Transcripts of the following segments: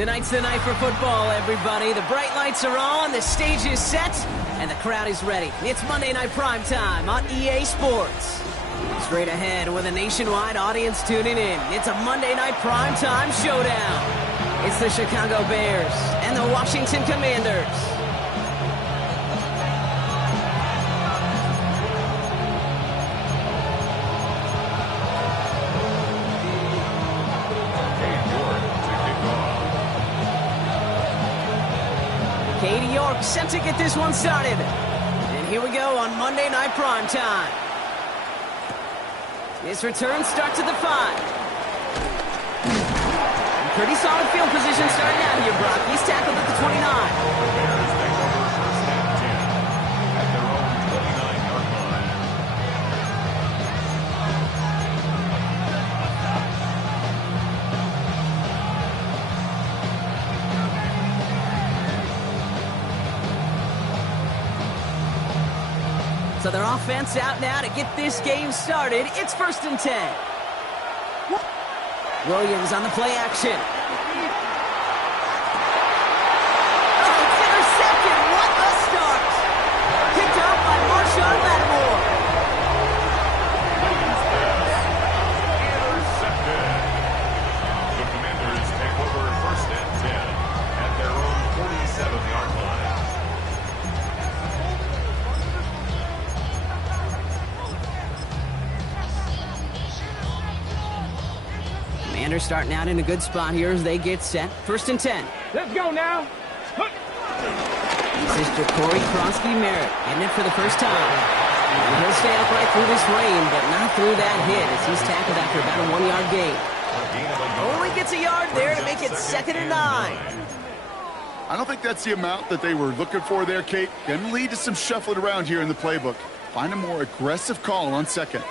Tonight's the night for football, everybody. The bright lights are on, the stage is set, and the crowd is ready. It's Monday Night Primetime on EA Sports. Straight ahead with a nationwide audience tuning in. It's a Monday Night Primetime showdown. It's the Chicago Bears and the Washington Commanders. Katie York set to get this one started. And here we go on Monday Night Primetime. This return starts at the 5. Pretty solid field position starting out here, Brock. He's tackled at the 29. Bears take over first and 10 at their own 29-yard line. So their offense out now to get this game started. It's first and 10. Williams on the play action. Oh, it's intercepted. What a start. Picked up by Marshawn Lattimore. Intercepted. The Commanders take over first and 10 at their own 47-yard line. Commanders starting out in a good spot here as they get set. First and 10. Let's go now. This is Ja'Cory Kronsky-Merritt getting it for the first time. And he'll stay upright through this rain, but not through that hit as he's tackled after about a 1-yard gain. Only gets a yard there to make it 2nd and 9. I don't think that's the amount that they were looking for there, Kate. Can lead to some shuffling around here in the playbook. Find a more aggressive call on second.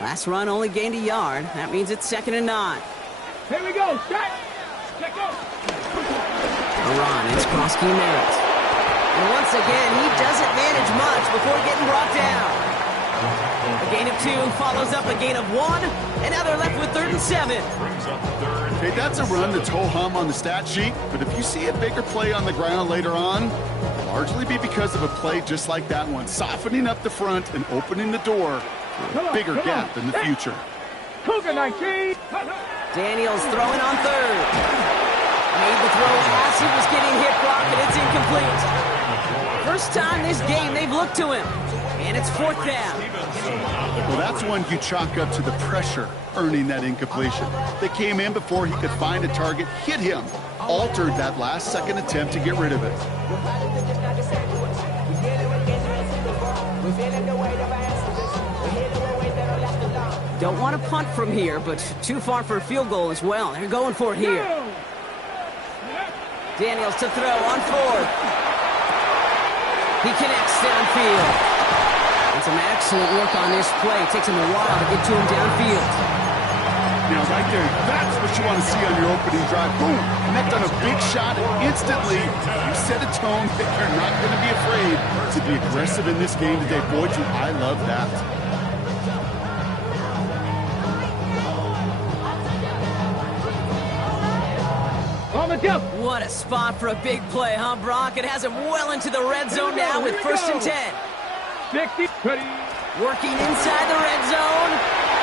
Last run only gained a yard. That means it's 2nd and 9. Here we go. Set. Check go. A run. It's Kronsky-Merritt. And once again, he doesn't manage much before getting brought down. A gain of 2 follows up a gain of 1. And now they're left with 3rd and 7. Brings up third. Hey, that's a run that's ho-hum on the stat sheet, but if you see a bigger play on the ground later on, it'll largely be because of a play just like that one, softening up the front and opening the door for a bigger gap in the future. Cougar 19. Daniels throwing on 3rd. Made the throw as he was getting hit, Brock, and it's incomplete. First time this game they've looked to him. And it's 4th down. Well, that's one you chalk up to the pressure earning that incompletion. They came in before he could find a target, hit him, altered that last-second attempt to get rid of it. Don't want to punt from here, but too far for a field goal as well. They're going for it here. Daniels to throw on 4th. He connects downfield. And some excellent work on this play. It takes him a while to get to him downfield. You know, right there, that's what you want to see on your opening drive. Boom! Connect on a big shot, and instantly you set a tone that you're not going to be afraid to be aggressive in this game today. Boy, I love that. What a spot for a big play, huh, Brock? It has him well into the red zone now with 1st and 10. 60. Ready. Working inside the red zone.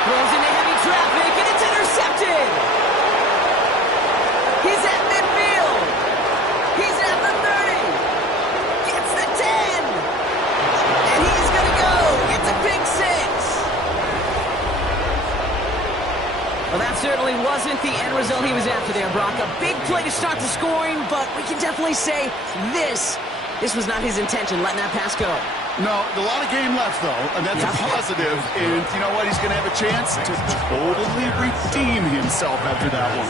Throws into heavy traffic, and it's intercepted. He's at midfield. He's at the 30. Gets the 10. And he's going to go. It's a big 6. Well, that certainly wasn't the end result he was after there, Brock. A big play to start the scoring, but we can definitely say this was not his intention, letting that pass go. No, a lot of game left, though, and that's a positive. And you know what? He's going to have a chance to totally redeem himself after that one.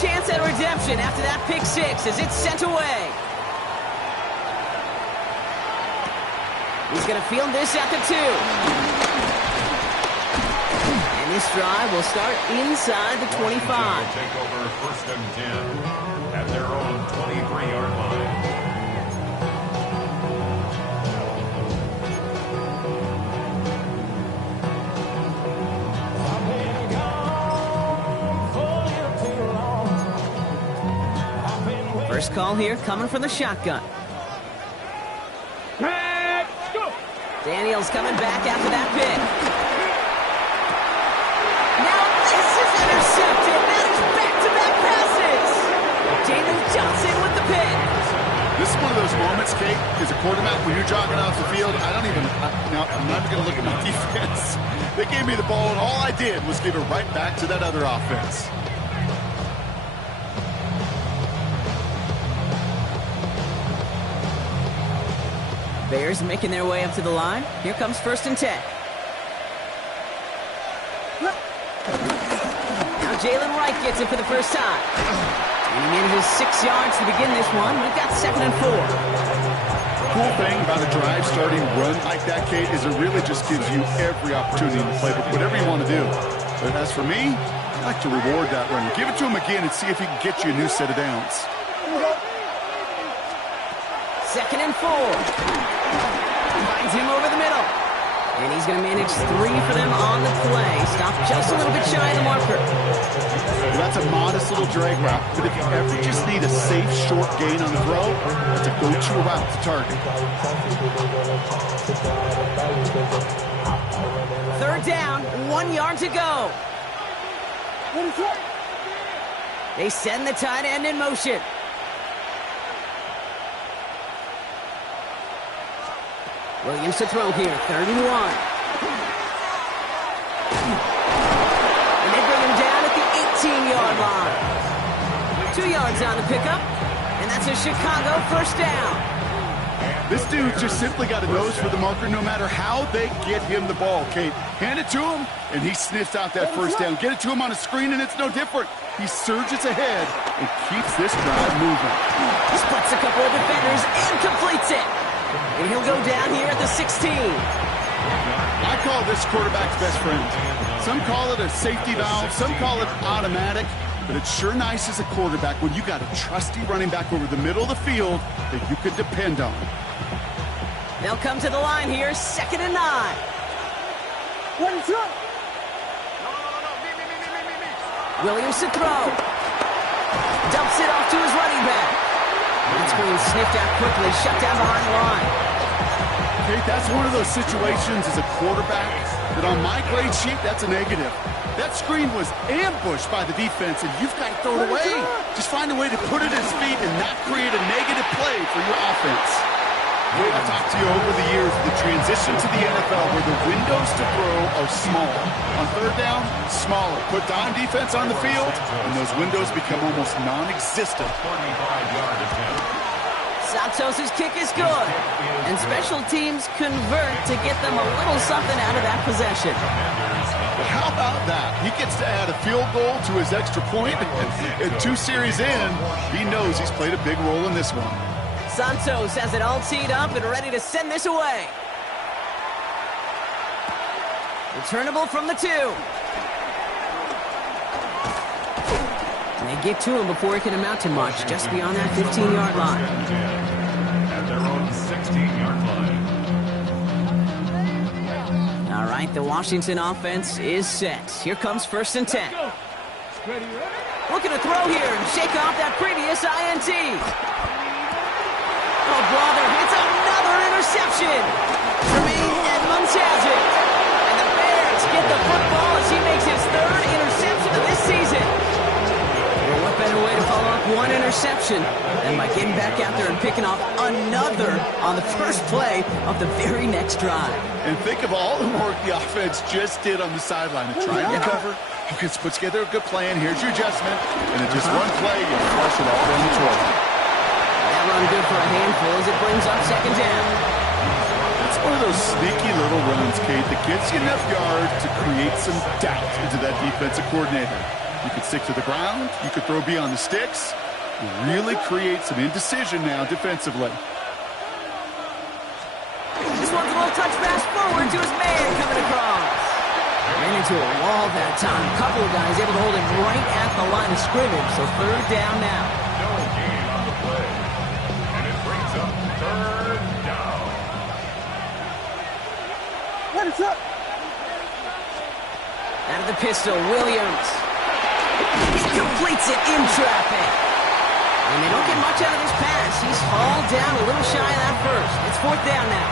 Chance at redemption after that pick 6 as it's sent away. He's going to field this at the 2. And this drive will start inside the 25. Take over 1st and 10 at their own 23-yard line. First call here coming from the shotgun. Let's go. Daniels coming back after that pick. Now this is intercepted. That is back-to-back passes. Jalen Johnson with the pick. This is one of those moments, Kate, as a quarterback, when you're jogging off the field, I'm not even going to look at my defense. They gave me the ball, and all I did was give it right back to that other offense. Bears making their way up to the line. Here comes 1st and 10. Now Jalen Wright gets it for the first time. He manages 6 yards to begin this one. We've got 2nd and 4. The cool thing about a drive starting run like that, Kate, is it really just gives you every opportunity in the playbook, whatever you want to do. But as for me, I like to reward that run. Give it to him again and see if he can get you a new set of downs. 2nd and 4. Finds him over the middle. And he's going to manage 3 for them on the play. Stop just a little bit shy of the marker. Well, that's a modest little drag route. But if you ever just need a safe, short gain on the throw, that's a go-to route to target. 3rd down, 1 yard to go. They send the tight end in motion. Williams to throw here, 3rd and 1. And they bring him down at the 18-yard line. 2 yards on the pickup, and that's a Chicago 1st down. This dude just simply got a nose for the marker no matter how they get him the ball, Kate. Hand it to him, and he sniffs out that 1st down. Get it to him on a screen, and it's no different. He surges ahead and keeps this drive moving. Splits a couple of defenders and completes it. And he'll go down here at the 16. I call this quarterback's best friend. Some call it a safety valve, some call it automatic, but it's sure nice as a quarterback when you got a trusty running back over the middle of the field that you could depend on. They'll come to the line here, 2nd and 9. Williams to throw. Dumps it off to his running back. That screen sniffed out quickly, shut down behind the line. Okay, that's one of those situations as a quarterback that on my grade sheet, that's a negative. That screen was ambushed by the defense, and you've got to throw it away. Just find a way to put it at his feet and not create a negative play for your offense. I've talked to you over the years, the transition to the NFL where the windows to throw are small. On 3rd down, smaller. Put dime defense on the field, and those windows become almost non-existent. 45-yard attempt. Santos' kick is good. And special teams convert to get them a little something out of that possession. But how about that? He gets to add a field goal to his extra point, and 2 series in, he knows he's played a big role in this one. Santos has it all teed up and ready to send this away. Returnable from the 2. And they get to him before it can amount to much, just beyond that 15-yard line. At their own 16-yard line. All right, the Washington offense is set. Here comes 1st and 10. Looking to throw here and shake off that previous INT. Oh, brother, it's another interception. Tremaine Edmonds has it. And the Bears get the football as he makes his 3rd interception of this season. Well, what better way to follow up 1 interception than by getting back out there and picking off another on the first play of the very next drive. And think of all the work the offense just did on the sideline. It tried to cover. Okay, let's put together a good plan. Here's your adjustment. And in just one play, you flush it all down the toilet. Run good for a handful as it brings up 2nd down. It's one of those sneaky little runs, Kate, that gets you enough yards to create some doubt into that defensive coordinator. You could stick to the ground. You could throw beyond the sticks. Really create some indecision now defensively. This one's a touch pass forward to his man coming across. Ran into a wall that time. A couple of guys able to hold him right at the line of scrimmage, so third down now. No gain on the play. And it brings up third down. What is up? Out of the pistol, Williams. He completes it in traffic. And they don't get much out of this pass. He's hauled down a little shy of that first. It's fourth down now.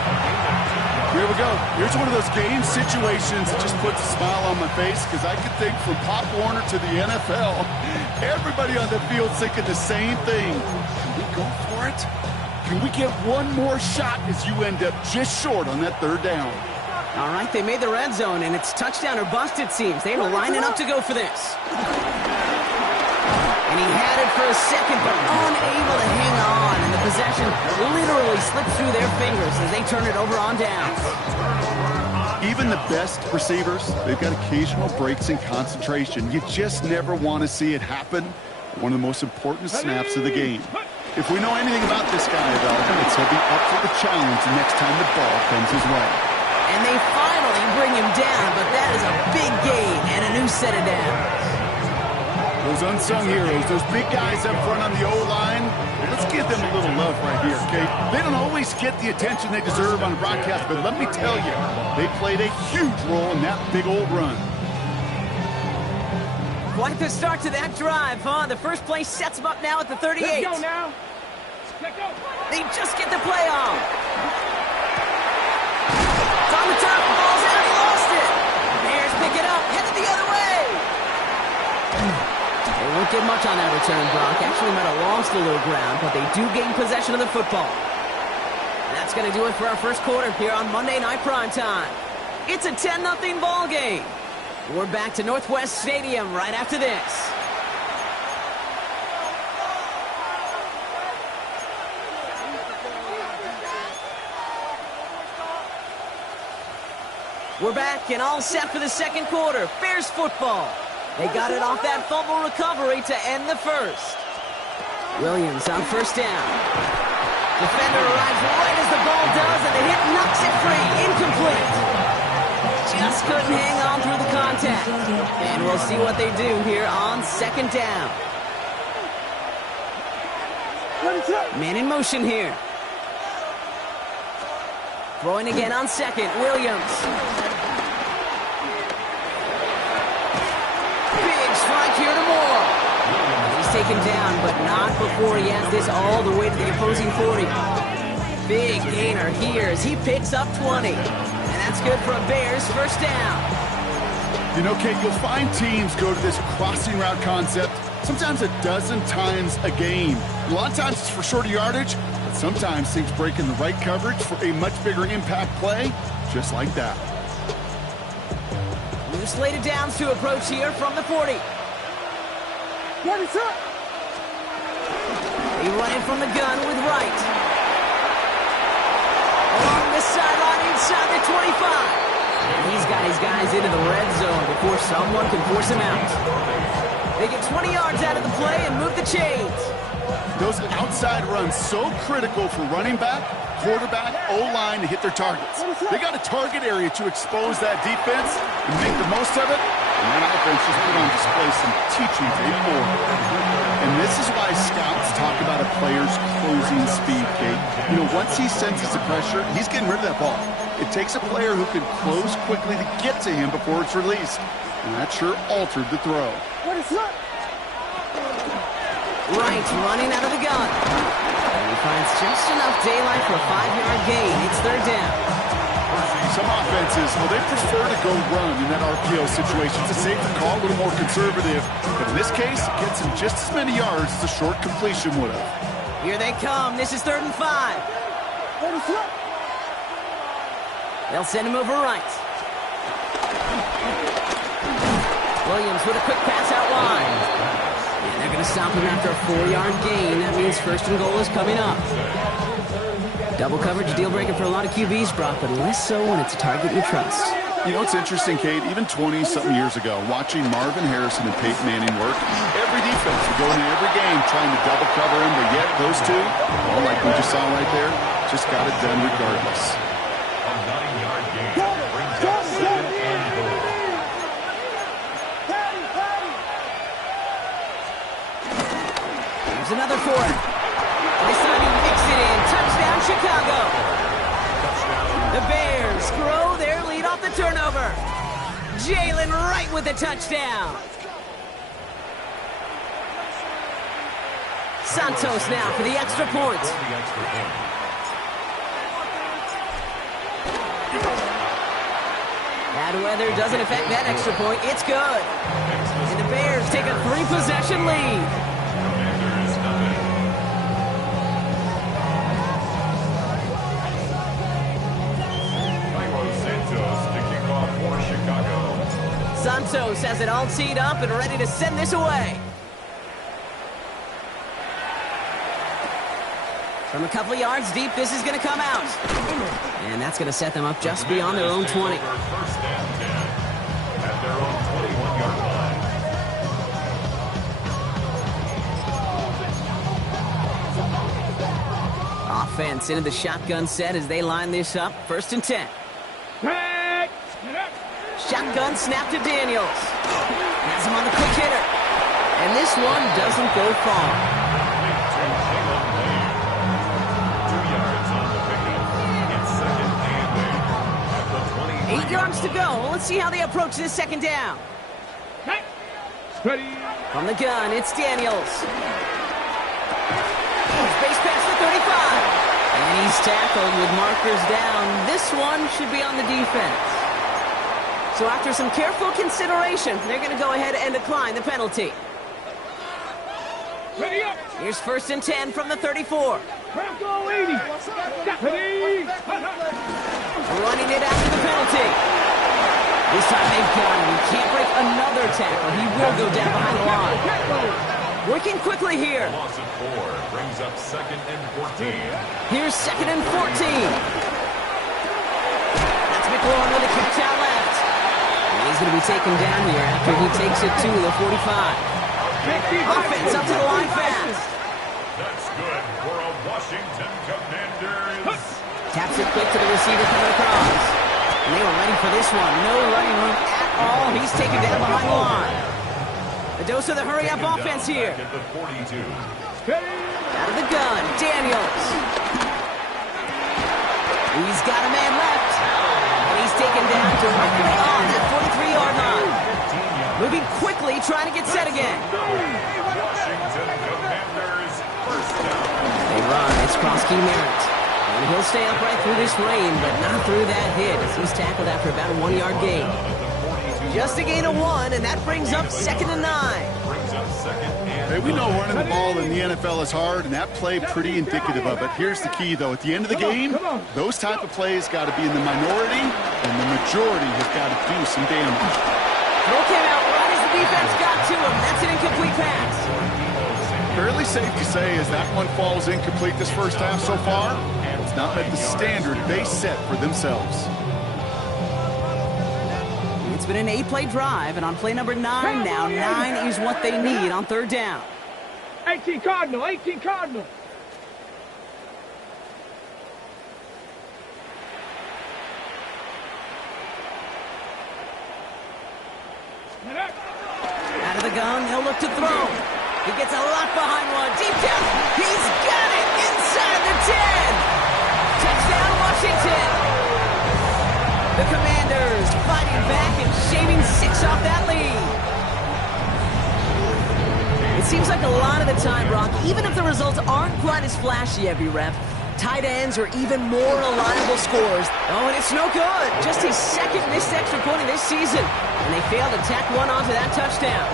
Here we go. Here's one of those game situations that just puts a smile on my face because I could think from Pop Warner to the NFL, everybody on the field thinking the same thing. Can we go for it? Can we get one more shot as you end up just short on that third down? All right, they made the red zone, and it's touchdown or bust, it seems. They were lining up to go for this. And he had it for a second, but unable to hang on. And the possession literally slipped through their fingers as they turn it over on downs. Even the best receivers, they've got occasional breaks in concentration. You just never want to see it happen. One of the most important snaps of the game. If we know anything about this guy, though, it's he'll be up for the challenge the next time the ball comes his way. And they finally bring him down, but that is a big gain and a new set of downs. Those unsung heroes, those big guys up front on the O-line, let's give them a little love right here, okay? They don't always get the attention they deserve on broadcast, but let me tell you, they played a huge role in that big old run. Quite the start to that drive, huh? The first play sets them up now at the 38. Let's go now. Let's go. They just get the play off. It's on the top, ball's out, he lost it. Bears pick it up, headed the other way. They won't get much on that return, Brock. Actually might have lost a little ground, but they do gain possession of the football. And that's going to do it for our first quarter here on Monday Night Primetime. It's a 10-0 ball game. We're back to Northwest Stadium right after this. We're back and all set for the second quarter. Bears football. They got it off that fumble recovery to end the first. Williams on first down. Defender arrives right as the ball does, and the hit knocks it free. Incomplete. Just couldn't hang on through the contact. And we'll see what they do here on second down. Man in motion here. Throwing again on second, Williams. Big strike here to Moore. He's taken down, but not before he has this all the way to the opposing 40. Big gainer here as he picks up 20. And that's good for a Bears first down. You know, Kate, you'll find teams go to this crossing route concept sometimes a dozen times a game. A lot of times it's for shorter yardage, but sometimes teams break in the right coverage for a much bigger impact play, just like that. New slated downs to approach here from the 40. What is up? He running from the gun with Wright. Along the sideline inside the 25. And he's got his guys into the red zone before someone can force him out. They get 20 yards out of the play and move the chains. Those outside runs so critical for running back, quarterback, O-line to hit their targets. They got a target area to expose that defense and make the most of it. And that offense just put on display some teachings anymore. And this is why scouts talk about a player's closing speed, Kate. You know, once he senses the pressure, he's getting rid of that ball. It takes a player who can close quickly to get to him before it's released. And that sure altered the throw. What is up? Wright running out of the gun. And he finds just enough daylight for a 5-yard gain. It's third down. Some offenses, well, they prefer to go run in that RPO situation. It's a safer call, a little more conservative. But in this case, it gets him just as many yards as a short completion would have. Here they come. This is 3rd and 5. What is up? They'll send him over right. Williams with a quick pass out wide. And they're going to stop him after a 4-yard gain. That means 1st and goal is coming up. Double coverage, a deal breaker for a lot of QBs, Brock, but less so when it's a target you trust. You know, it's interesting, Kate, even 20-something years ago, watching Marvin Harrison and Peyton Manning work, every defense would go into every game trying to double cover him, but yet those two, well, like we just saw right there, just got it done regardless. another for it. And this time he mixed it in. Touchdown, Chicago. The Bears grow their lead off the turnover. Jalen right with the touchdown. Santos now for the extra point. Bad weather doesn't affect that extra point. It's good. And the Bears take a 3-possession lead. Santos has it all teed up and ready to send this away. From a couple of yards deep, this is going to come out. And that's going to set them up just beyond their own 20. First and 10 at their own 21-yard line. Offense into the shotgun set as they line this up. First and 10. Shotgun snap to Daniels. Has him on the quick hitter. And this one doesn't go far. 8 yards to go. Well, let's see how they approach this second down. Ready. From the gun, it's Daniels. Base pass to 35. And he's tackled with markers down. This one should be on the defense. So after some careful consideration, they're going to go ahead and decline the penalty. Ready up. Here's first and 10 from the 34. Go 80. Ready. Running it after the penalty. This time they've got him. He can't break another tackle. He will go down behind the line. Working quickly here. Loss of 4 brings up second and 14. Here's second and 14. That's McLaurin with a catch out left. And he's going to be taken down here after he takes it to the 45. Offense up to the line fast. That's good for a Washington Commanders. Taps it quick to the receiver coming across. And they were ready for this one. No running room at all. He's taken down behind the line. A dose of the hurry-up offense here. At the 42. Out of the gun, Daniels. He's got a man left. And he's taken down directly on the 43-yard line. Moving quickly, trying to get set again. Washington Commanders first down. They run. It's Krosky Merritt. And he'll stay upright through this rain, but not through that hit as he's tackled after about a 1-yard gain. Just a gain of 1, and that brings up second and 9. Hey, we know running the ball in the NFL is hard, and that play pretty indicative of it. Here's the key, though. At the end of the game, those type of plays got to be in the minority, and the majority has got to do some damage. Throw came out right as the defense got to him. That's an incomplete pass. Fairly safe to say as that one falls incomplete this first half so far, it's not met the standard they set for themselves. It's been an 8-play drive, and on play number 9 now, 9 is what they need on third down. 18 Cardinal, 18 Cardinal. Out of the gun, he'll look to throw. He gets a lot behind one. Deep down, he's got it inside the 10. Touchdown, Washington. The Commanders fighting back and shaving 6 off that lead. It seems like a lot of the time, Brock, even if the results aren't quite as flashy every rep, tight ends are even more reliable scores. Oh, and it's no good. Just his second missed extra point of this season. And they failed to tack one onto that touchdown.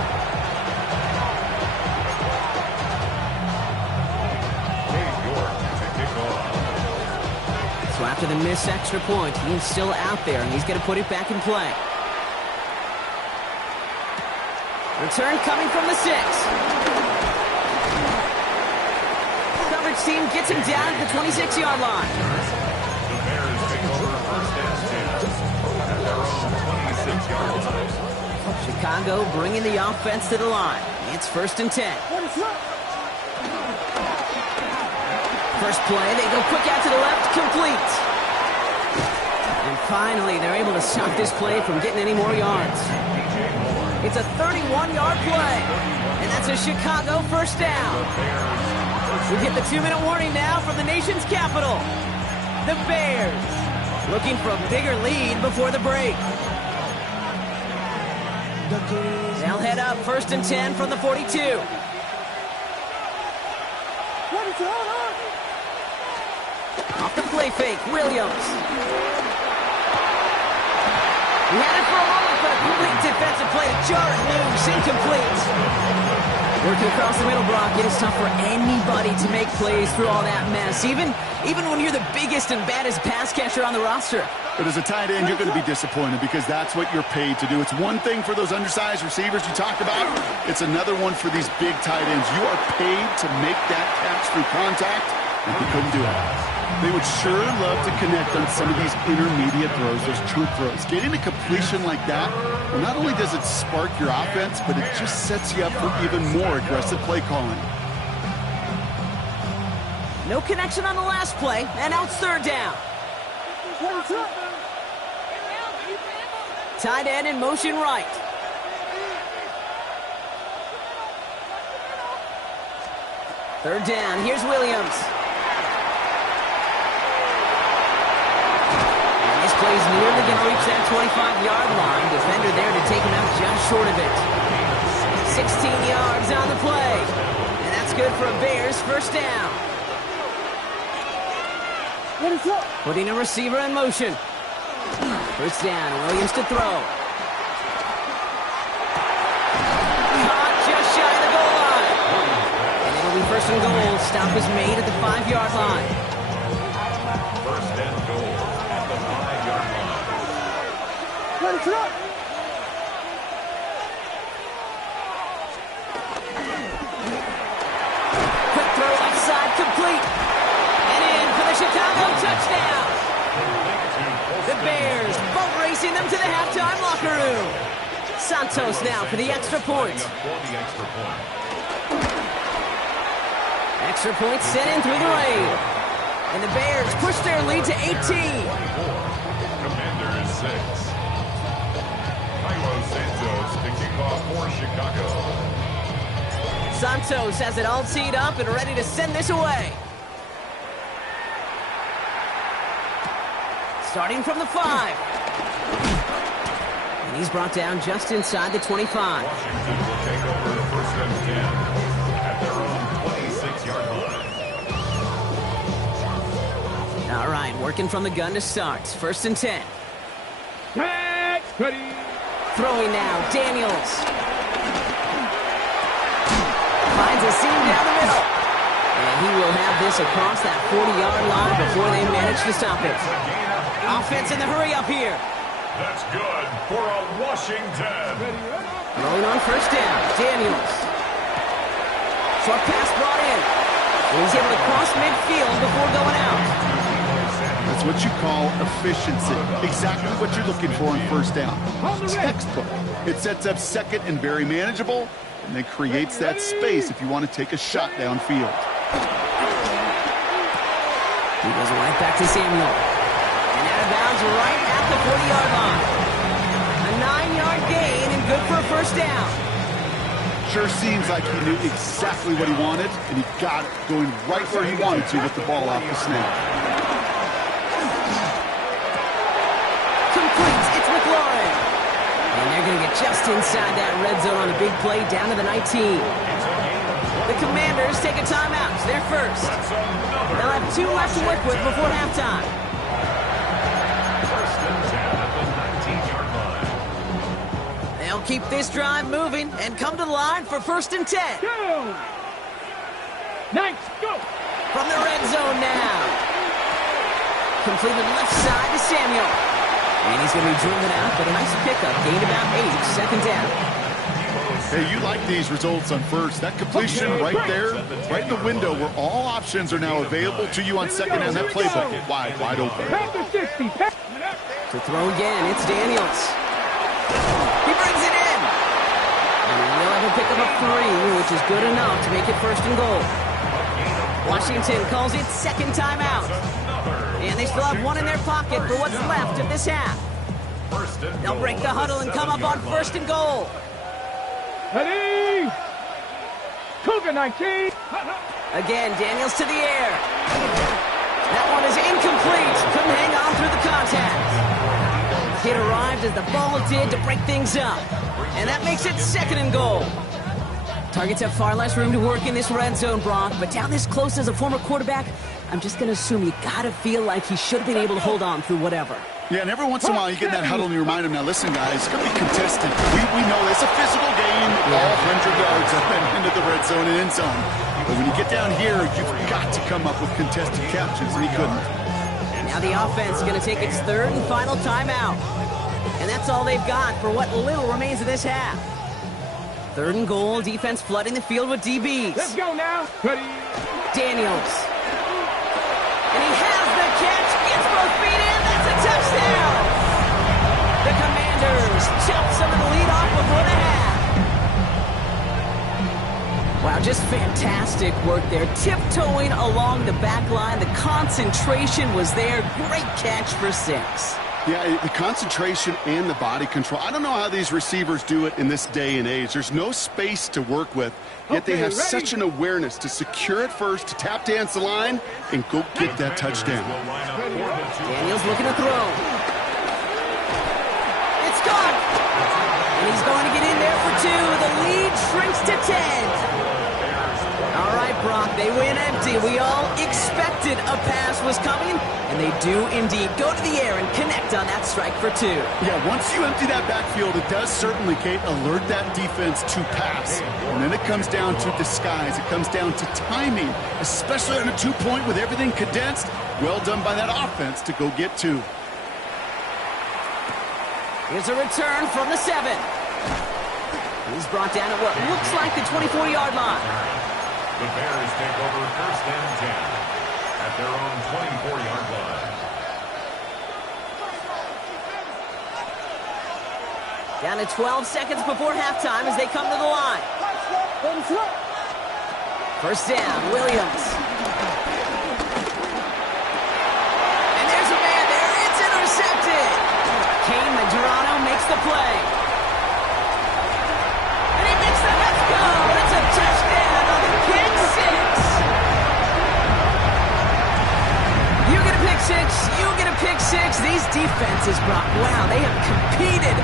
So after the missed extra point, he's still out there, and he's going to put it back in play. Return coming from the 6. Coverage team gets him down at the 26-yard line. The Bears take over first and 10 at their own 26-yard line. Chicago bringing the offense to the line. It's first and 10. First play, they go quick out to the left, complete. And finally, they're able to stop this play from getting any more yards. It's a 31-yard play. And that's a Chicago first down. We've hit the 2-minute warning now from the nation's capital. The Bears looking for a bigger lead before the break. They'll head up 1st and 10 from the 42. Off the play fake, Williams. He had it for a moment, but a complete defensive play to jar it loose, incomplete. Working across the middle block, it is tough for anybody to make plays through all that mess, even when you're the biggest and baddest pass catcher on the roster. But as a tight end, you're going to be disappointed because that's what you're paid to do. It's one thing for those undersized receivers you talked about. It's another one for these big tight ends. You are paid to make that catch through contact, and he couldn't do it. They would sure love to connect on some of these intermediate throws, those chunk throws. Getting a completion like that, well, not only does it spark your offense, but it just sets you up for even more aggressive play calling. No connection on the last play, and now it's 3rd down. Tight end in motion right. Third down, here's Williams. Plays nearly going to reach that 25-yard line. Defender there to take him out just short of it. 16 yards on the play. And that's good for a Bears first down. Putting a receiver in motion. First down, Williams to throw. Caught just shy of the goal line. And it'll be 1st and goal. Stop is made at the 5-yard line. 1st and goal. Quick throw left side, complete. And in for the Chicago touchdown. The Bears boat racing them to the halftime locker room. Santos now for the extra point. Extra point sent in through the rain. And the Bears push their lead to 18. Commanders 6. Santos to kick off for Chicago. Santos has it all teed up and ready to send this away. Starting from the 5. And he's brought down just inside the 25. Washington will take over 1st and 10 at their own 26-yard line. All right, working from the gun to start. 1st and 10. ready. Throwing now, Daniels. Finds a seam down the middle. And he will have this across that 40-yard line before they manage to stop it. Offense in the hurry up here. That's good for a Washington. Throwing on 1st down, Daniels. Short pass brought in. And he's able to cross midfield before going out. That's what you call efficiency. Exactly what you're looking for on 1st down. Textbook. It sets up 2nd and very manageable, and then creates that space if you want to take a shot downfield. He goes right back to Samuel. And out of bounds right at the 40-yard line. A 9-yard gain and good for a 1st down. Sure seems like he knew exactly what he wanted, and he got it going right where he wanted to with the ball off the snap. Complete, it's McLaurin. And they're going to get just inside that red zone on a big play down to the 19. The Commanders take a timeout. They're first. They'll have 2 left to work with before halftime. 1st and 10 at the 19-yard line. They'll keep this drive moving and come to the line for 1st and 10. Go! Nice, go! From the red zone now. Completed left side to Samuel. And he's going to be driven out, but a nice pickup. Gained about 8, 2nd down. Hey, you like these results on 1st. That completion right there, right in the window where all options are now available to you on 2nd and that playbook wide open. Pass to 60. To throw again, it's Daniels. He brings it in. And he'll have a pickup of 3, which is good enough to make it 1st and goal. Washington calls it 2nd timeout. And they still have 1 in their pocket for what's left of this half. They'll break the huddle and come up on 1st and goal. Ready? Cougar 19. Again, Daniels to the air. That one is incomplete. Couldn't hang on through the contact. Kid arrived as the ball did to break things up. And that makes it 2nd and goal. Targets have far less room to work in this red zone, Brock, but down this close as a former quarterback, I'm just going to assume you got to feel like he should have been able to hold on through whatever. Yeah, and every once in a while you get in that huddle and you remind him, now listen, guys, it's going to be contested. We know it's a physical game. All 100 yards have been into the red zone and end zone. But when you get down here, you've got to come up with contested catches, and he couldn't. Now the offense is going to take its 3rd and final timeout. And that's all they've got for what little remains of this half. 3rd and goal, defense flooding the field with DBs. Let's go now. Ready. Daniels. And he has the catch, gets both feet in, that's a touchdown! The Commanders chop some of the lead off before the half. Wow, just fantastic work there. Tiptoeing along the back line, the concentration was there. Great catch for 6. Yeah, the concentration and the body control. I don't know how these receivers do it in this day and age. There's no space to work with, yet they have such an awareness to secure it first, to tap dance the line, and go get that touchdown. Daniels looking to throw. It's gone! And he's going to get in there for 2. The lead shrinks to 10. All right, Brock, they win empty. We all expected a pass was coming, and they do indeed go to the air and connect on that strike for 2. Yeah, once you empty that backfield, it does certainly, Kate, alert that defense to pass. And then it comes down to disguise. It comes down to timing, especially on a 2-point with everything condensed. Well done by that offense to go get 2. Here's a return from the 7. He's brought down at what looks like the 24-yard line. The Bears take over 1st and 10 at their own 24-yard line. Down to 12 seconds before halftime as they come to the line. 1st down, Williams. And there's a man there. It's intercepted. Kane Madrano makes the play. And he makes the let's go. It's a touchdown on the pick 6. You get a pick 6. You get a pick 6. These defenses, Brock, wow, they have competed.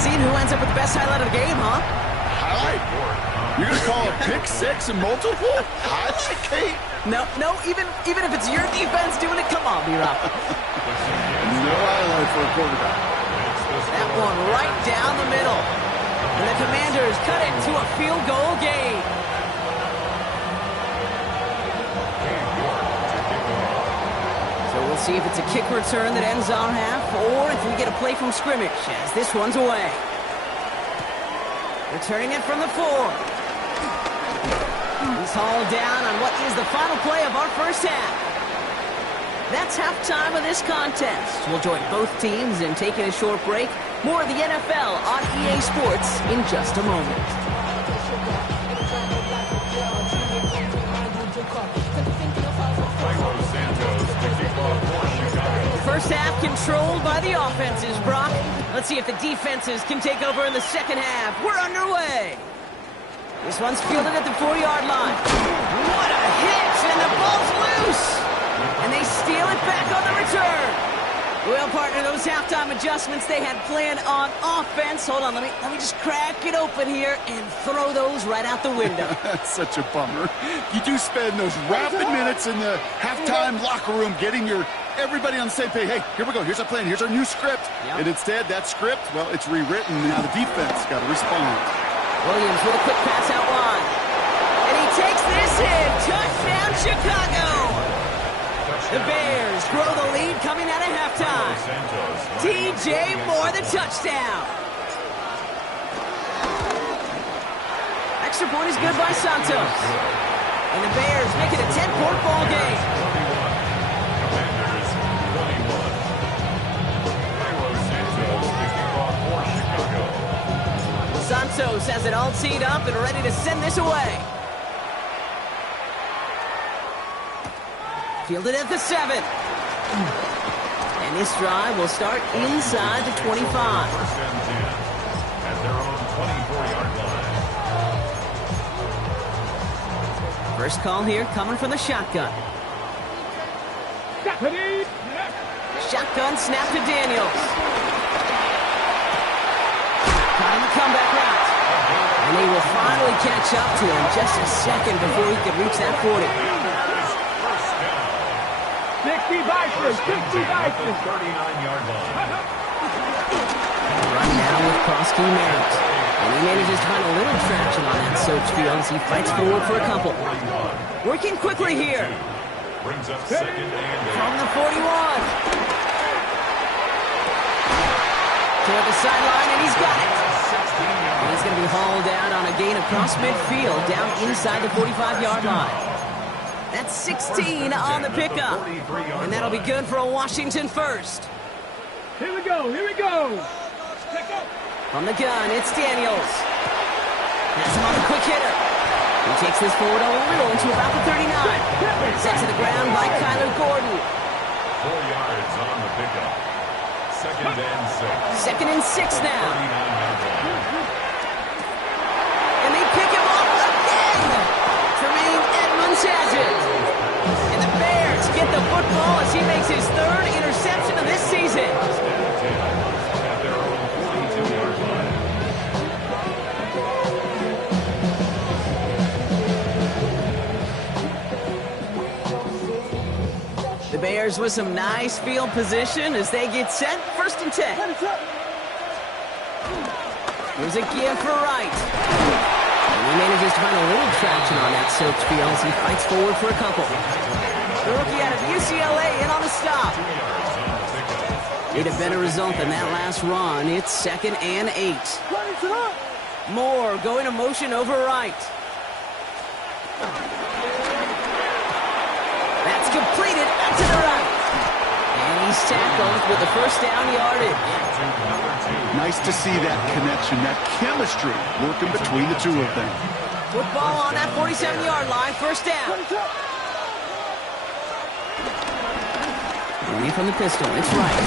Seeing who ends up with the best highlight of the game, huh? Highlight? You're going to call a pick 6 and multiple? Highlight, Kate? No, even if it's your defense doing it, come on, B-Rob. No highlight for a quarterback. That one right down the middle. And the Commanders cut it to a field goal game. So we'll see if it's a kick return that ends our half, or if we get a play from scrimmage, as this one's away. Returning it from the 4. He's hauled down on what is the final play of our 1st half. That's halftime of this contest. We'll join both teams in taking a short break. More of the NFL on EA Sports in just a moment. First half controlled by the offenses, Brock. Let's see if the defenses can take over in the 2nd half. We're underway. This one's fielded at the 4-yard line. What a hit, and the ball's loose. And they steal it back on the return. Well, partner, those halftime adjustments they had planned on offense. Hold on, let me just crack it open here and throw those right out the window. That's such a bummer. You do spend those rapid minutes in the halftime locker room getting everybody on the same page. Hey, here we go. Here's our plan. Here's our new script. Yep. And instead, that script, well, it's rewritten. Now the defense got to respond. Williams with a quick pass out wide. And he takes this in. Touchdown, Chicago. The Bears grow the lead coming out of halftime. TJ Moore, the touchdown. Extra point is good by Santos. And the Bears make it a 10-point ball game. Commanders 21. Santos has it all teed up and ready to send this away. Fielded at the 7. And this drive will start inside the 25. First and 10 at their own 24-yard line. First call here coming from the shotgun. Shotgun snap to Daniels. Got him a comeback route. And they will finally catch up to him just a second before he could reach that 40. 60 Vikings, 60 Vikings. 39-yard line. Run now with cross-key Merritt. And he manages to find a little traction on that soaked field as he fights forward for a couple. Working quickly here. Brings up second and 8. From the 41. Toward the sideline, and he's got it. And he's going to be hauled down on a gain across midfield, down inside the 45-yard line. That's 16 on the pickup. And that'll be good for a Washington first. Here we go, here we go. From the gun, it's Daniels. That's him on the quick hitter. He takes this forward a little into about the 39. Set to the ground by Kyler Gordon. 4 yards on the pickup. Second and 6. Second and 6 now. 39-yard line. And they pick him up again. Tremaine Edmonds has it. And the Bears get the football as he makes his third interception of this season. At their own 42-yard line. The Bears with some nice field position as they get set. First and 10. Here's a give for Wright. And he manages to find a little traction on that soaked field as he fights forward for a couple. The rookie out of UCLA in on the stop. Need a better result than that last run. It's second and 8. Moore going to motion over Wright. That's completed out to the right. And he's tackled with the first down yardage. Nice to see that connection, that chemistry working between the two of them. Football on that 47-yard line, first down. Away from the pistol, it's Wright.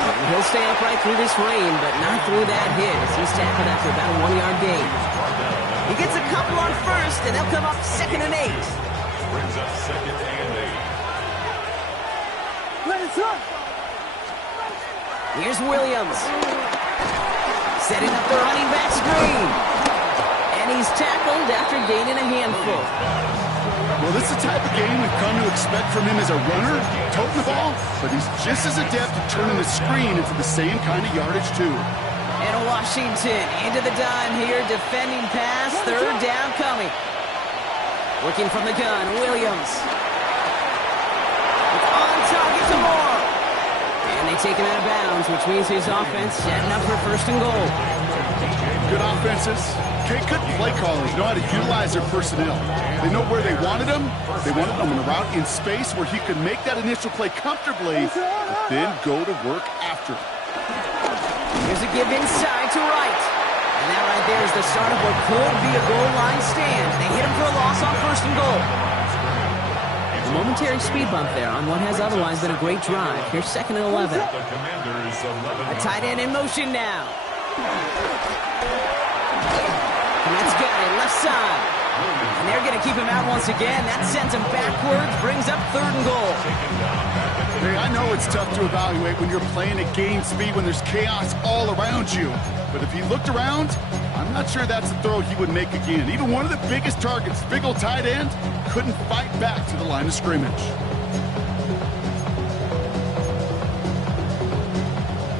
And he'll stay upright through this rain, but not through that hit as he's tackled after about a 1-yard gain. He gets a couple on first, and they'll come up second and 8. Brings up second and 8. Here's Williams. Setting up the running back screen. And he's tackled after gaining a handful. Well, this is the type of game we've come to expect from him as a runner, toting the ball, but he's just as adept at turning the screen into the same kind of yardage, too. And Washington into the dime here, defending pass, third down coming. Working from the gun, Williams. It's on target to Moore. And they take him out of bounds, which means his offense setting up for first and goal. Good offenses. Okay, good play callers know how to utilize their personnel. They know where they wanted him. They wanted him on a route in space where he could make that initial play comfortably, but then go to work after it. Here's a give inside to Wright. And that right there is the start of what could be a goal line stand. They hit him for a loss on first and goal. A momentary speed bump there on what has otherwise been a great drive. Here's second and 11. The Commanders 11. A tight end in motion now. And that's got it, left side. And they're going to keep him out once again. That sends him backwards, brings up third and goal. Hey, I know it's tough to evaluate when you're playing at game speed when there's chaos all around you. But if he looked around, I'm not sure that's a throw he would make again. Even one of the biggest targets, big old tight end, couldn't fight back to the line of scrimmage.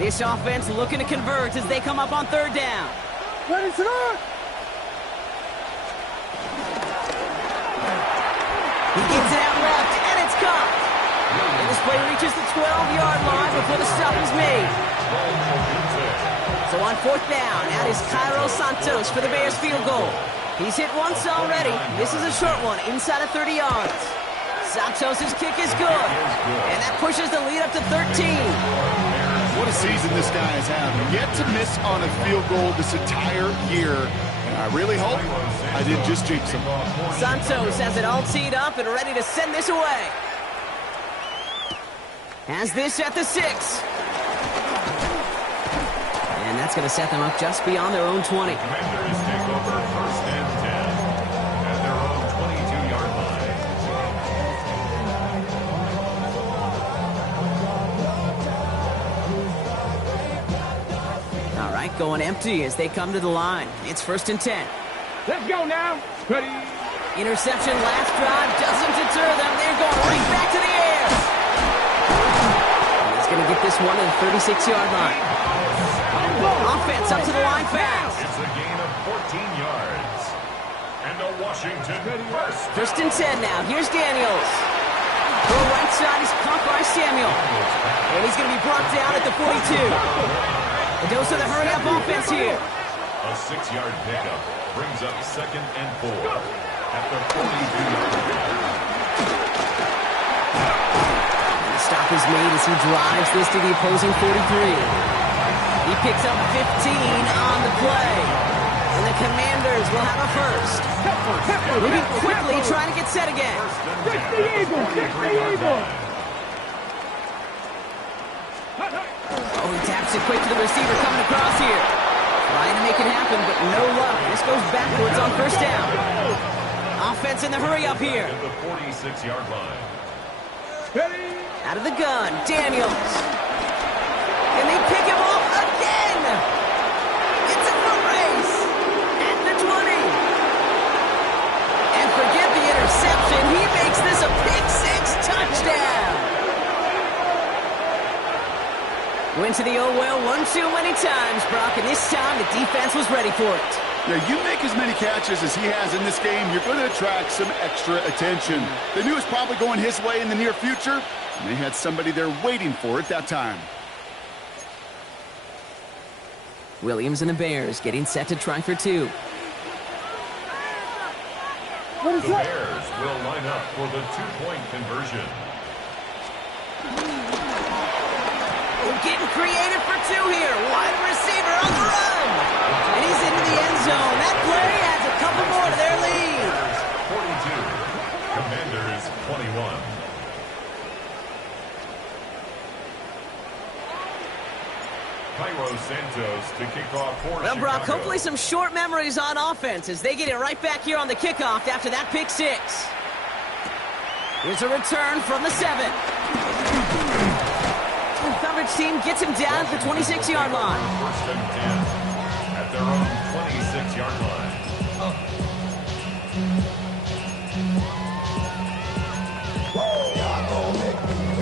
This offense looking to convert as they come up on third down. He gets it out left, and it's caught. And this play reaches the 12-yard line before the stop is made. So on fourth down, out is Cairo Santos for the Bears field goal. He's hit once already. This is a short one, inside of 30 yards. Santos' kick is good, and that pushes the lead up to 13. What a season this guy has had. Yet to miss on a field goal this entire year. And I really hope I didn't just jinx him. Santos has it all teed up and ready to send this away. Has this at the 6. And that's going to set them up just beyond their own 20. Commanders take over first and 10 at their own 22-yard line. right, going empty as they come to the line. It's 1st and 10. Let's go now. Ready. Interception last drive doesn't deter them. They're going right back to the air. And he's going to get this one to the 36-yard line. Offense up to the line fast. It's a gain of 14 yards. And a Washington first. 1st and 10 now. Here's Daniels. To the right side is caught by Samuel. And he's going to be brought down at the 42. A dose of the hurry-up offense here. A 6-yard pickup brings up 2nd and 4 at the 42-yard line. The stop is made as he drives this to the opposing 43. He picks up 15 on the play. And the Commanders will have a first. Moving quickly, trying to get set again. Fix the Eagle. Fix the Eagle. Oh, he taps it quick to the receiver coming across here. Trying to make it happen, but no luck. This goes backwards on 1st down. Offense in the hurry up here. At the 46-yard line. Ready. Out of the gun, Daniels. And they pick him off again. It's a foot race at the 20. And forget the interception. He makes this a pick-6 touchdown. Went to the oh well one too many times, Brock, and this time the defense was ready for it. Now, you make as many catches as he has in this game, you're going to attract some extra attention. They knew it was probably going his way in the near future, and they had somebody there waiting for it that time. Williams and the Bears getting set to try for 2. The Bears will line up for the 2-point conversion. Getting creative for 2 here. Wide receiver on the run. And he's into the end zone. That play adds a couple more to their lead. 42. Commanders 21. Cairo Santos to kick off for Well, Brock, Chicago. hopefully some short memories on offense as they get it right back here on the kickoff after that pick-6. Here's a return from the 7. Coverage team gets him down at the 26-yard line. 1st and 10 at their own 26-yard line.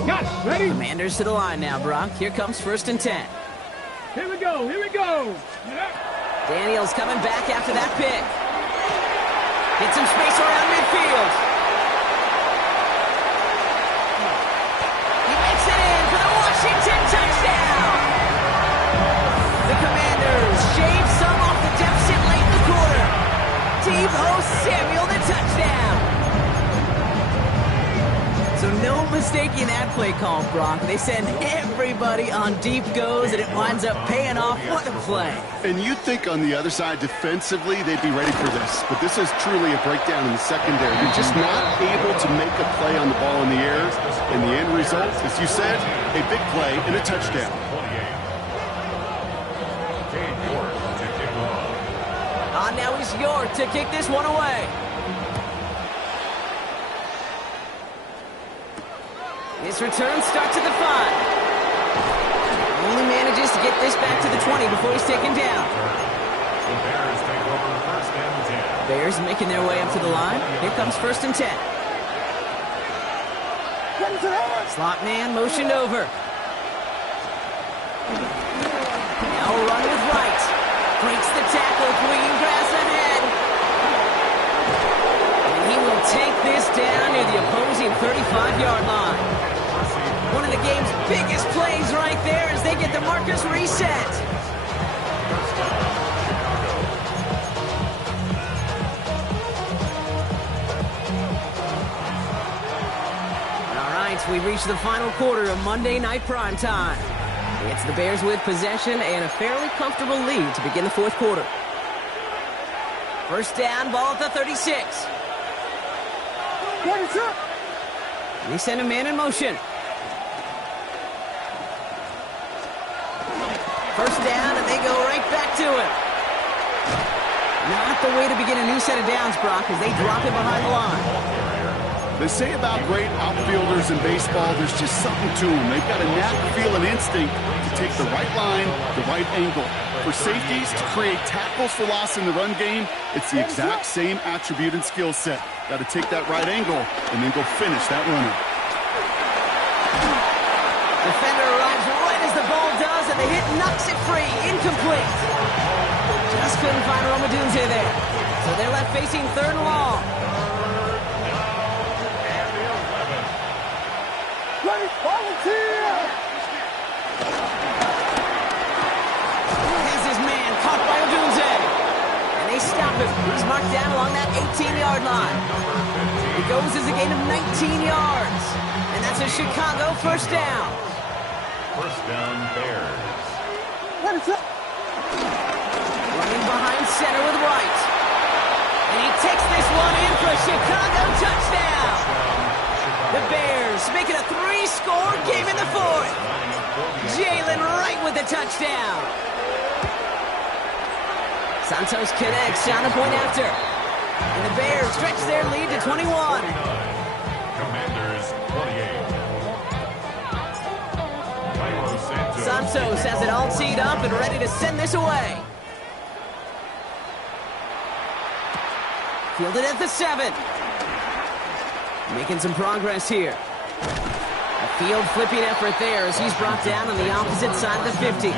Got it. Ready. Commanders to the line now, Brock. Here comes 1st and 10. Here we go. Here we go. Daniels coming back after that pick. Get some space around midfield. He makes it in for the Washington touchdown. The Commanders shave some off the deficit late in the quarter. Devo Samuel the touchdown. So no mistaking that play call, Brock. They send everybody on deep goes, and it winds up paying off. What a play. And you'd think on the other side, defensively, they'd be ready for this. But this is truly a breakdown in the secondary. You're just not able to make a play on the ball in the air. And the end result, as you said, a big play and a touchdown. 28. Cade York to kick off. Now he's York to kick this one away. This return starts at the 5. Only manages to get this back to the 20 before he's taken down. The Bears take over 1st and 10. Bears making their way up to the line. Here comes 1st and 10. Slot man motioned over. Now a run with right. Breaks the tackle, green grass ahead. And he will take this down near the opposing 35-yard line. One of the game's biggest plays right there as they get the markers reset. All right, we reach the final quarter of Monday Night Primetime. It's the Bears with possession and a fairly comfortable lead to begin the 4th quarter. 1st down, ball at the 36. They send a man in motion. 1st down, and they go right back to it. Not the way to begin a new set of downs, Brock, as they drop it behind the line. They say about great outfielders in baseball, there's just something to them. They've got a knack, feel, and instinct to take the right line, the right angle. For safeties to create tackles for loss in the run game, it's the exact same attribute and skill set. Got to take that right angle and then go finish that runner. Defender arrives right as the ball does, and the hit knocks it free. Incomplete. Just couldn't find Romadunze there. So they're left facing 3rd and long. Has his man caught by Odunze. And they stop him. He's marked down along that 18-yard line. He goes as a gain of 19 yards. And that's a Chicago first down. First down, Bears. Running behind center with Wright. And he takes this one in for a Chicago touchdown. The Bears make it a 3-score game in the 4th. Jalen Wright with the touchdown. Santos connects on the point after. And the Bears stretch their lead to 21. Commanders 28. Santos has it all teed up and ready to send this away. Fielded at the 7. Making some progress here. A field flipping effort there as he's brought down on the opposite side of the 50.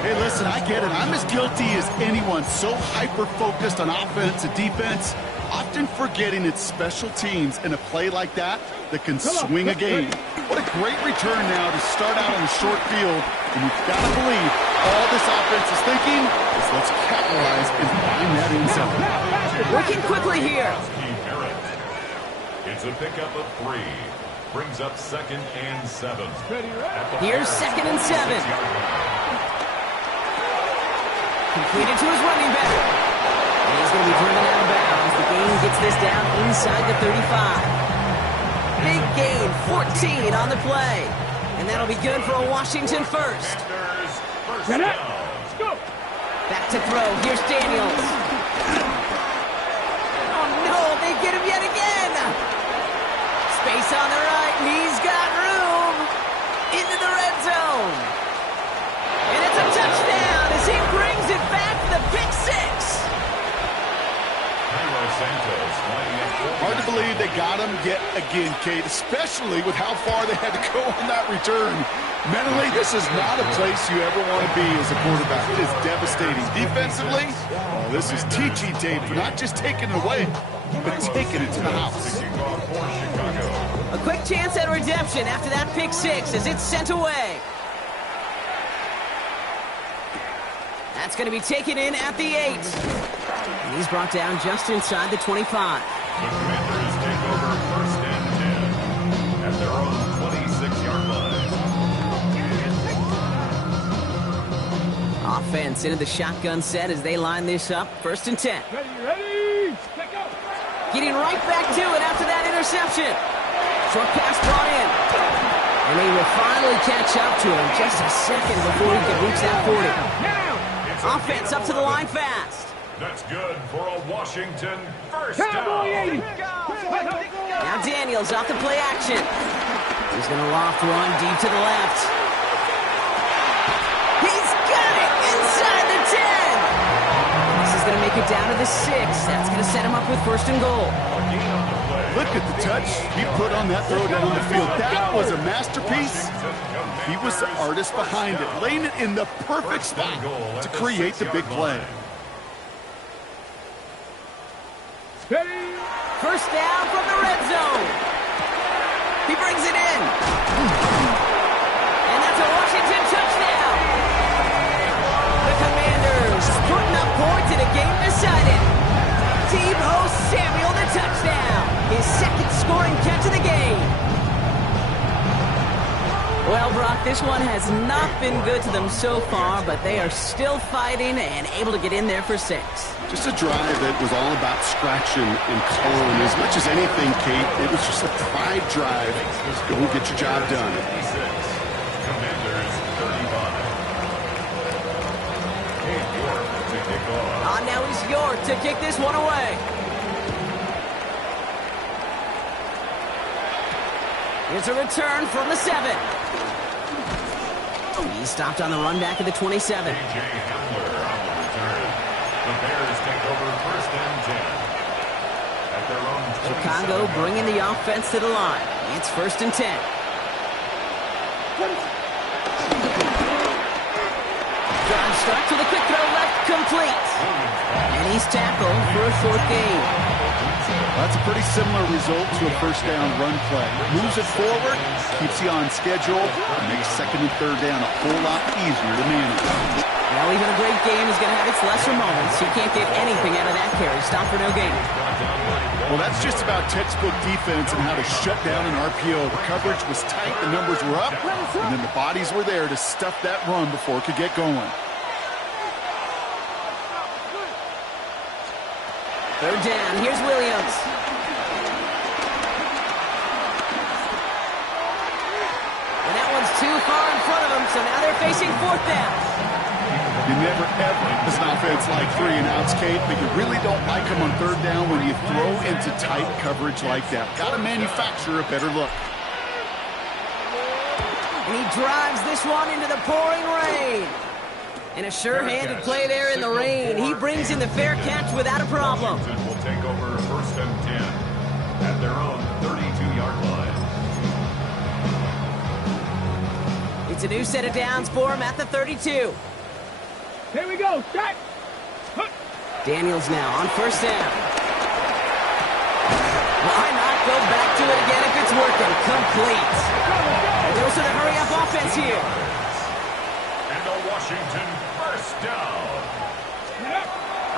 Hey, listen, I get it. I'm as guilty as anyone. So hyper-focused on offense and defense, often forgetting it's special teams in a play like that can swing a game. What a great return now to start out on a short field. And you've got to believe all this offense is thinking is let's capitalize and find that end zone. Working quickly here. It's a pickup of 3. Brings up 2nd and 7. Here's 2nd and 7. Completed to his running back. And he's going to be driven out of bounds. The gain gets this down inside the 35. Big gain, 14 on the play. And that'll be good for a Washington first. Let's go. Back to throw. Here's Daniels. Oh, no, they get him yet again. Space on the right. He's got room. Into the red zone. And it's a touchdown as he brings it back for the pick 6. Hard to believe they got him yet again, Kate, especially with how far they had to go on that return. Mentally, this is not a place you ever want to be as a quarterback. It is devastating. Defensively, this is teaching tape for not just taking it away, but taking it to the house. A quick chance at redemption after that pick 6 as it's sent away. That's going to be taken in at the 8. And he's brought down just inside the 25. The Commanders take over 1st and 10 at their own 26-yard line. Offense into the shotgun set as they line this up. 1st and 10. Ready, pick up. Getting right back to it after that interception. Short pass brought in. And they will finally catch up to him just a second before he can reach that 40. Offense up to the line fast. That's good for a Washington first Cowboy down. 80. Now Daniels off the play action. He's going to loft one deep to the left. He's got it inside the 10. This is going to make it down to the 6. That's going to set him up with 1st and goal. Look at the touch he put on that throw down the field. That was a masterpiece. He was the artist behind it, laying it in the perfect spot to create the big play. Ready. 1st down from the red zone. He brings it in. And that's a Washington touchdown. The Commanders putting up points in a game decided. Deebo Samuel the touchdown. His 2nd scoring catch of the game. Well, Brock, this one has not been good to them so far, but they are still fighting and able to get in there for 6. Just a drive that was all about scratching and clawing. As much as anything, Kate, it was just a pride drive. Go and get your job done. Commanders 35. Now he's York to kick this one away. Here's a return from the 7. He stopped on the run back at the 27. A.J. Hamler on the return. The Bears take over 1st and 10. At their own 27. Chicago bringing the offense to the line. It's 1st and 10. Drive start to the quick throw left, complete. And he's tackled for a short gain. That's a pretty similar result to a 1st down run play. Moves it forward, keeps you on schedule, and makes 2nd and 3rd down a whole lot easier to manage. Well, even a great game is going to have its lesser moments. You can't get anything out of that carry. Stop for no gain. Well, that's just about textbook defense and how to shut down an RPO. The coverage was tight, the numbers were up, and then the bodies were there to stuff that run before it could get going. 3rd down. Here's Williams. And that one's too far in front of him, so now they're facing 4th down. You never, ever, as an offense like 3 and outs, Kate, but you really don't like them on 3rd down when you throw into tight coverage like that. Got to manufacture a better look. And he drives this one into the pouring rain. And a sure-handed play there in the rain. He brings in the fair catch without a problem. Washington will take over 1st and 10 at their own 32-yard line. It's a new set of downs for him at the 32. Here we go. Set. Daniels now on 1st down. Why not go back to it again if it's working? Complete. And those are the hurry-up offense here. And a Washington 1st down.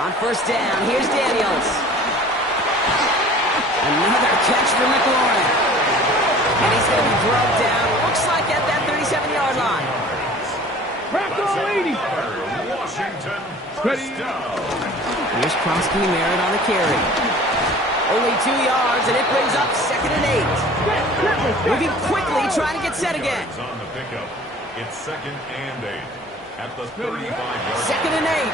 On 1st down, here's Daniels. Another catch for McLaurin. And he's going to be brought down, looks like at that 37-yard line. Crack all 80. Washington 1st down. Here's Kronsky Merritt on the carry. Only 2 yards, and it brings up 2nd and 8. Moving quickly, trying to get set again. On the pickup. It's 2nd and 8 at the 35-yard 2nd and 8.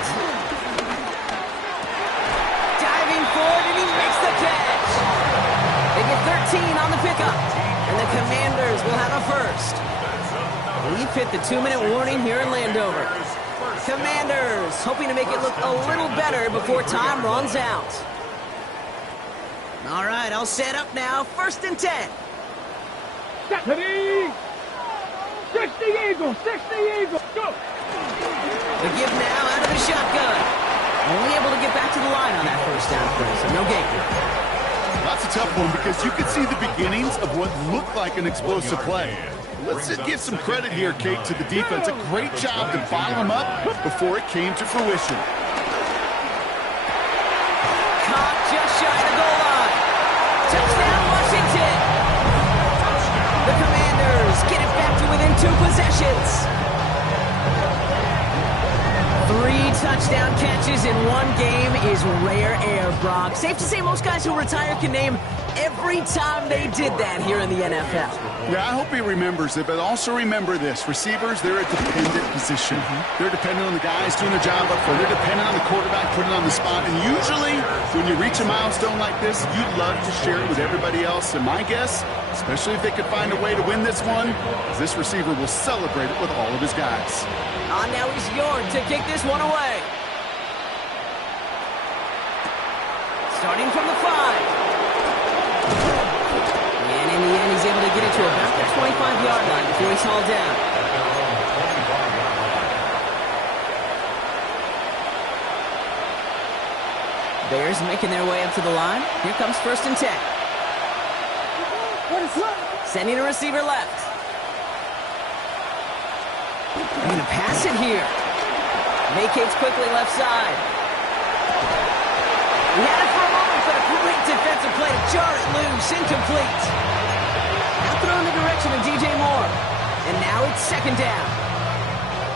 Diving forward, and he makes the catch. They get 13 on the pickup, and the Commanders will have a 1st. We've hit the 2-minute warning here in Landover. Commanders hoping to make it look a little better before time runs out. All right, I'll set up now. 1st and 10. Ready. 60 Eagles. 60 Eagles. Go. The give now out of the shotgun. Only able to get back to the line on that 1st down play, so no gain. That's a tough one because you could see the beginnings of what looked like an explosive play. Let's just give some credit here, Kate, to the defense. A great job to bottle them up before it came to fruition. Caught just shy of the goal line. Touchdown, Washington. The Commanders get it back to within 2 possessions. 3 touchdown catches in one game is rare air, Brock. Safe to say most guys who retire can name every time they did that here in the NFL. Yeah, I hope he remembers it, but also remember this. Receivers, they're a dependent position. They're dependent on the guys doing the job up front. They're dependent on the quarterback putting it on the spot. And usually, when you reach a milestone like this, you'd love to share it with everybody else. And my guess, especially if they could find a way to win this one, is this receiver will celebrate it with all of his guys. Now he's York to kick this one away. Starting from the 5. And in the end, he's able to get it to about the 25-yard line before he's hauled down. Bears making their way up to the line. Here comes 1st and 10. Sending a receiver left. They're going to pass it here. Vacates quickly left side. He had it for a moment, but a great defensive play to jar it loose. Incomplete. Now thrown in the direction of DJ Moore. And now it's 2nd down.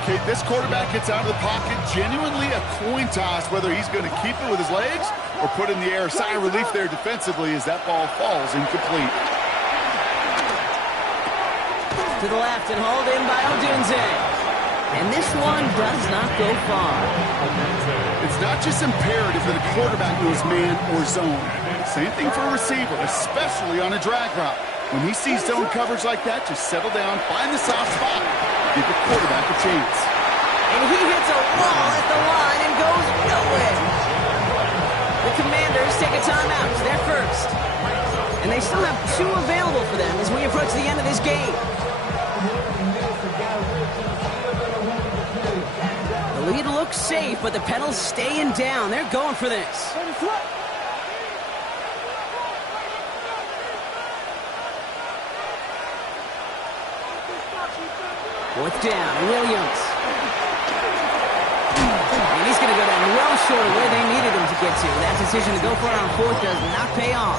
Okay, this quarterback gets out of the pocket. Genuinely a coin toss whether he's going to keep it with his legs or put in the air. Sigh of relief there defensively as that ball falls incomplete. To the left and hauled in by Odunze. And this one does not go far. It's not just imperative that a quarterback knows man or zone. Same thing for a receiver, especially on a drag route. When he sees zone coverage like that, just settle down, find the soft spot, give the quarterback a chance. And he hits a wall at the line and goes nowhere. The Commanders take a timeout. It's their first. And they still have 2 available for them as we approach the end of this game. The lead looks safe, but the pedal's staying down. They're going for this. Fourth down, Williams. And he's going to go down well short of where they needed him to get to. That decision to go for it on fourth does not pay off.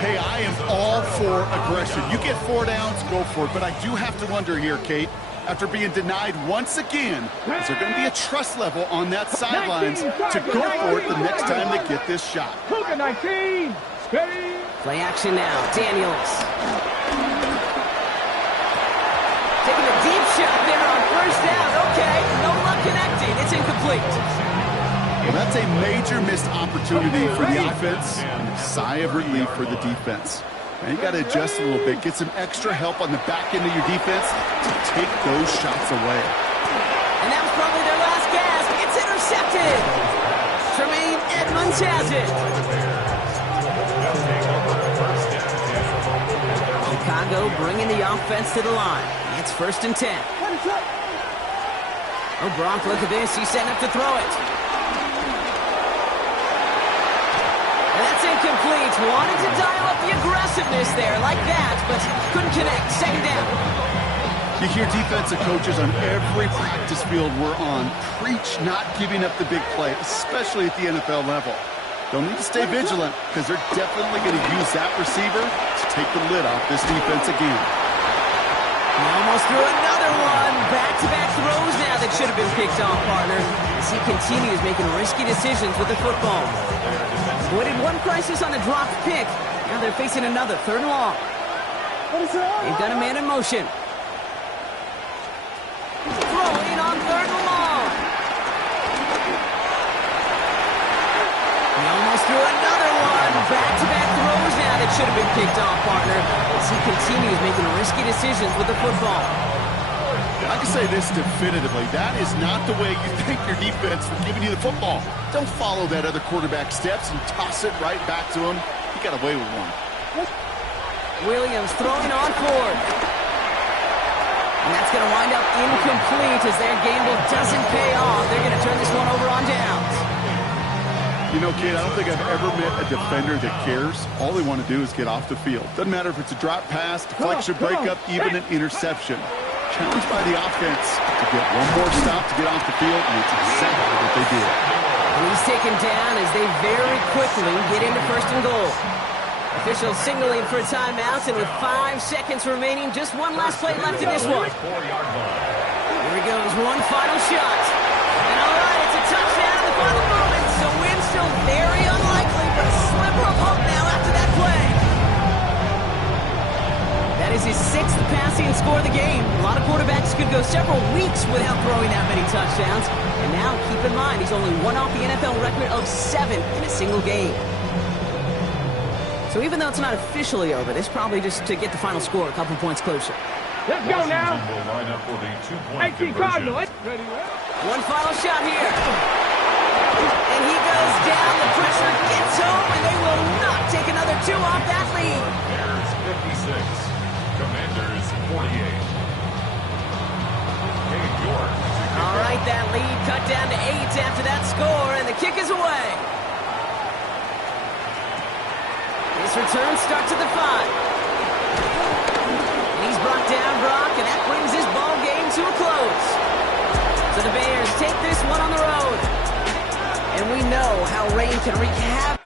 Hey, I am all for aggression. You get 4 downs, go for it. But I do have to wonder here, Kate, after being denied once again, is there going to be a trust level on that sidelines to go for it the next time they get this shot? 19, steady. Play action now, Daniels. Taking a deep shot there on first down. Okay, no luck connecting. It's incomplete. Well, that's a major missed opportunity for the offense and a sigh of relief for the defense. Now, you got to adjust a little bit, get some extra help on the back end of your defense to take those shots away. And that was probably their last gasp. It's intercepted. Tremaine Edmonds has it. Chicago bringing the offense to the line. It's 1st and 10. Oh, Brock, look at this. He's setting up to throw it. And that's incomplete. Wanted to dial up the aggressiveness there like that, but couldn't connect. 2nd down. You hear defensive coaches on every practice field we're on preach not giving up the big play, especially at the NFL level. They'll need to stay vigilant because they're definitely going to use that receiver to take the lid off this defense again. He almost threw another one. Back-to-back throws now that should have been picked off, partner, as he continues making risky decisions with the football. Avoided one crisis on a dropped pick. Now they're facing another 3rd and long. They've got a man in motion. Throwing on 3rd and long. He almost threw another one. Back-to-back throws now that should have been picked off, partner, as he continues making risky decisions with the football. I can say this definitively. That is not the way you thank your defense for giving you the football. Don't follow that other quarterback steps and toss it right back to him. He got away with one. Williams throwing on 4th. And that's going to wind up incomplete as their gamble doesn't pay off. They're going to turn this one over on downs. You know, kid, I don't think I've ever met a defender that cares. All they want to do is get off the field. Doesn't matter if it's a drop pass, deflection, breakup, even an interception. Challenged by the offense to get one more stop to get off the field, and it's exactly what they did. And he's taken down as they very quickly get into 1st and goal. Officials signaling for a timeout, and with 5 seconds remaining, just one last play left in this one. Here he goes, one final shot. And all right, it's a touchdown in the final moments. So win still very unlikely, but a sliver of hope now after that play. That is his 6th passing score of the game. A lot of quarterbacks could go several weeks without throwing that many touchdowns. And now, keep in mind, he's only one off the NFL record of 7 in a single game. So even though it's not officially over, this probably just to get the final score a couple points closer. Let's go now. 18 Cardinal. One final shot here. And he goes down. The pressure gets home, and they will not take another 2 off that lead. Bears 56, Commanders 48. All right, that lead cut down to 8 after that score, and the kick is away. This return starts at the 5. And he's brought down, Brock, and that brings this ball game to a close. So the Bears take this one on the road. And we know how rain can wreak havoc.